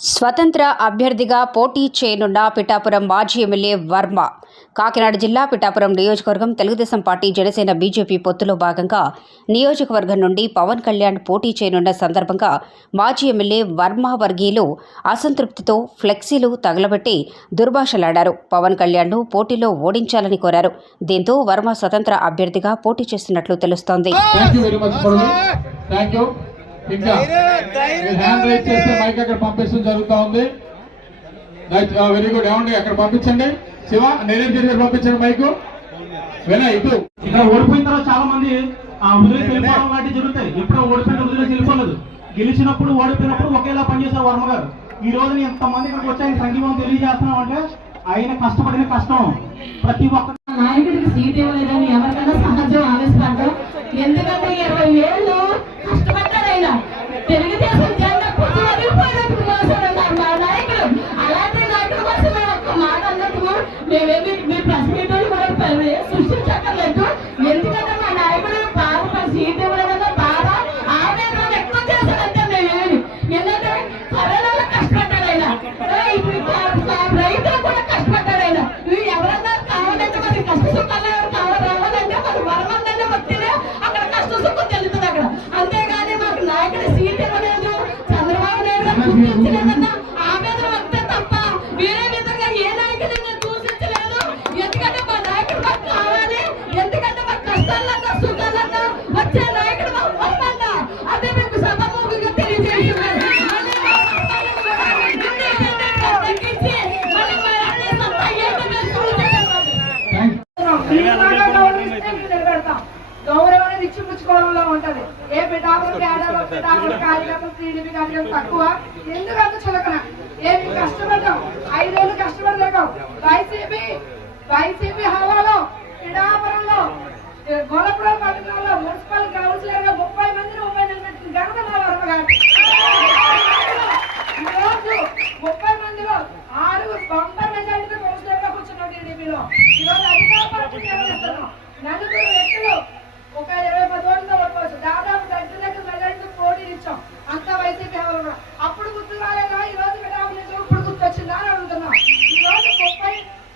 స్వతంత్ర అభ్యర్థిగా పోటీ చేయనున్న పిఠాపురం మాజీ ఎమ్మెల్యే వర్మ. కాకినాడ జిల్లా పిఠాపురం నియోజకవర్గం తెలుగుదేశం పార్టీ జనసేన బీజేపీ పొత్తులో భాగంగా నియోజకవర్గం నుండి పవన్ కళ్యాణ్ పోటీ చేయనున్న సందర్భంగా మాజీ ఎమ్మెల్యే వర్మ వర్గీయులు అసంతృప్తితో ఫ్లెక్సీలు తగలబెట్టి దుర్భాషలాడారు. పవన్ కళ్యాణ్ను పోటీలో ఓడించాలని కోరారు. దీంతో వర్మ స్వతంత్ర అభ్యర్థిగా పోటీ చేస్తున్నట్లు తెలుస్తోంది. ఇంకా హ్యాండ్ రైజ్ చేస్తే మైక్ అక్కడ పంపించడం జరుగుతూ ఉంది. Very good. ఏమండి అక్కడ పంపించండి. శివ నేనేం చేసి పంపించండి మైక్. వినా ఇటు ఇక్కడ ఓడిపోయిన తర్వాత చాలా మంది వదిలేసి వెళ్ళిపోవడం లాంటివి జరుగుతాయి. ఎప్పుడో ఓడిపోయిన వదిలేసి వెళ్ళిపోలేదు. గెలిచినప్పుడు ఓడిపోయినప్పుడు ఒకేలా పనిచేశారు వర్మ గారు. ఈ రోజు ఎంతమంది ఇక్కడికి వచ్చి ఆయన సంఘీభావం తెలియజేస్తున్నాం అంటే ఆయన కష్టపడిన కష్టం ప్రతి ఒక్క నాయకుడికి సీట్ ఇవ్వలేదని ఎవరికైనా సహజం ఆవేశపడ్డాం. ఎందుకంటే 20 ఏళ్ళు కష్టపడ్డారు ఆయన. తెలుగుదేశం జెండా పుట్టి వదిలిపోయినట్టు మోసన్నారు మా నాయకులు. అలాంటి నాయకుల కోసం మేము ఒక్క మాట అన్నట్టు మేమేమి మీ ప్రెస్ మీట్ కూడా సృష్టించక్కర్లేదు. ఎందుకంటే మా నాయకుడు బాగా సీట్ ఇవ్వలేదన్న బాధ ఆవేదన వ్యక్తం చేశారంటే మేమేమి. ఎందుకంటే కరోనాలో కష్టపడ్డాడు ఆయన. ఇప్పుడు రైతులు కూడా కష్టపడ్డాడు ఆయన. ఎవరన్నా కావాలంటే మరి కష్ట సుఖాలు రావాలంటే మరి వరమందరినీ వస్తేనే అక్కడ కష్ట సుఖం తెలుస్తుంది అక్కడ. అంతేగాని మాకు నాయకుడి సీట్ ఇవ్వలేదు, చంద్రబాబు నాయుడు గారు గుర్తించలేదన్న ఆవేదన వస్తే తప్ప వేరే విధంగా ఏ నాయకుడిని నేను దూషించలేదు. ఎందుకంటే మా నాయకుడు మాకు కావాలి. ఎందుకంటే మా కష్టాలన్నా సుఖాలన్నా వచ్చే నాయకుడు మాకు వస్తుందా అదే మీకు సభముఖంగా తెలియజేస్తున్నాను. గౌరవం ఇచ్చిపుచ్చుకోవడంలో ఉంటది. ఏ పిఠాపురం కార్యక్రమం టీడీపీ కార్యక్రమం తక్కువ. ఎందుకంత చులకన ఏమి కష్టపడ్డాం. 5 ఏళ్ళు కష్టపడలేక వైసీపీ హవాలో పిఠాపురంలో గొల్లపురం పట్టణంలో మున్సిపల్ కౌన్సిలర్ గా 30 మందిని నిలబెట్టిన ఘనత మా వర్మ గారు. ఈరోజు 30 మందిలో 6 బంపర్ మెజారిటీతో కౌన్సిలర్ గా కూర్చున్నాం టీడీపీలో. ఈరోజు అధికార పార్టీ నిర్వహిస్తున్నాం. 4 వ్యక్తులు ఒక 20 ఓట్లతో ఓడిపోవచ్చు. దాదాపు దగ్గర మెజారిటీతో పోటీ ఇచ్చాం. అంతా వైసీపీ హవాలో. అప్పుడు గుర్తు రాలేదా? ఈ రోజు ఇప్పుడు గుర్తొచ్చిందా అని అడుగుతున్నాం. ఈ రోజు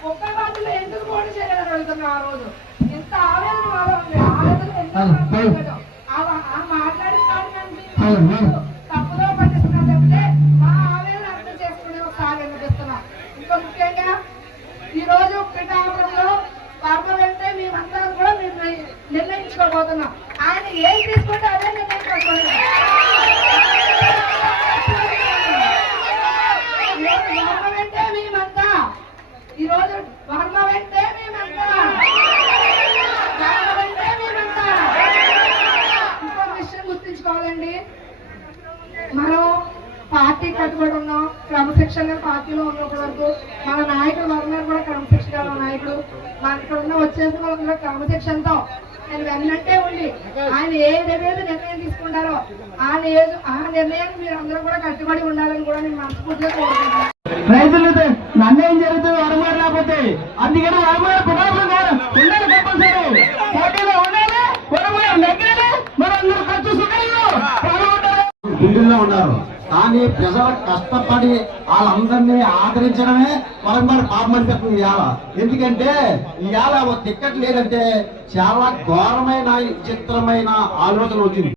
30 మందిలో ఎందుకు పోటీ చేయాలని అడుగుతున్నాం. ఆ రోజు ఎంత ఆవేదన మాలో ఉంది. ఆవేదన ఎందుకు మాట్లాడిన తప్పులో పట్టిస్తున్నా చెప్తే మా ఆవేదన అర్థం చేసుకునే ఒకసారి అనిపిస్తున్నాం. ఇంకా ముఖ్యంగా ఈ రోజు పిఠాపురంలో వర్మ వెళ్తే మేమందరం కూడా మేము నిర్ణయించుకోబోతున్నాం. ఆయన ఏం తీసుకుంటే అదే నిర్ణయించుకోబోతున్నాం. వర్మ వెంటే మేమంతా ఈరోజు వర్మ వెంటే మేమంతా ఇంకో విషయం గుర్తించుకోవాలండి. మనం పార్టీ కట్టుబడి ఉన్నాం. క్రమశిక్షణ పార్టీలో ఉన్నప్పటి వరకు మన నాయకుడు వర్మ కూడా క్రమశిక్షణ నాయకుడు. మన ఇక్కడ ఉన్న వచ్చేసి వాళ్ళ క్రమశిక్షణతో ఆయన వెన్నట్టే ఉండి ఆయన ఏ నిర్ణయం తీసుకుంటారో ఆ నిర్ణయాన్ని మీరు అందరూ కూడా కట్టుబడి ఉండాలని కూడా నేను మనస్ఫూర్తిగా కోరుకుంటున్నాను. రైతులతో అన్యాయం జరుగుతుంది వర్మ లేకపోతే. అందుకని వర్మ పిఠాపురం గారు ఉండాలి, కంపల్సరీ పోటీలో ఉండాలి. వర్మ నెగ్గాలి. మనందరూ ఖర్చు సుఖంలో గుండెల్లో ఉన్నారు. కానీ ప్రజలు కష్టపడి వాళ్ళందరినీ ఆదరించడమే పరంపర పాపమనిపిస్తుంది ఇవాళ. ఎందుకంటే ఇవాళ ఒక టికెట్ లేదంటే చాలా ఘోరమైన చిత్రమైన ఆలోచన వచ్చింది.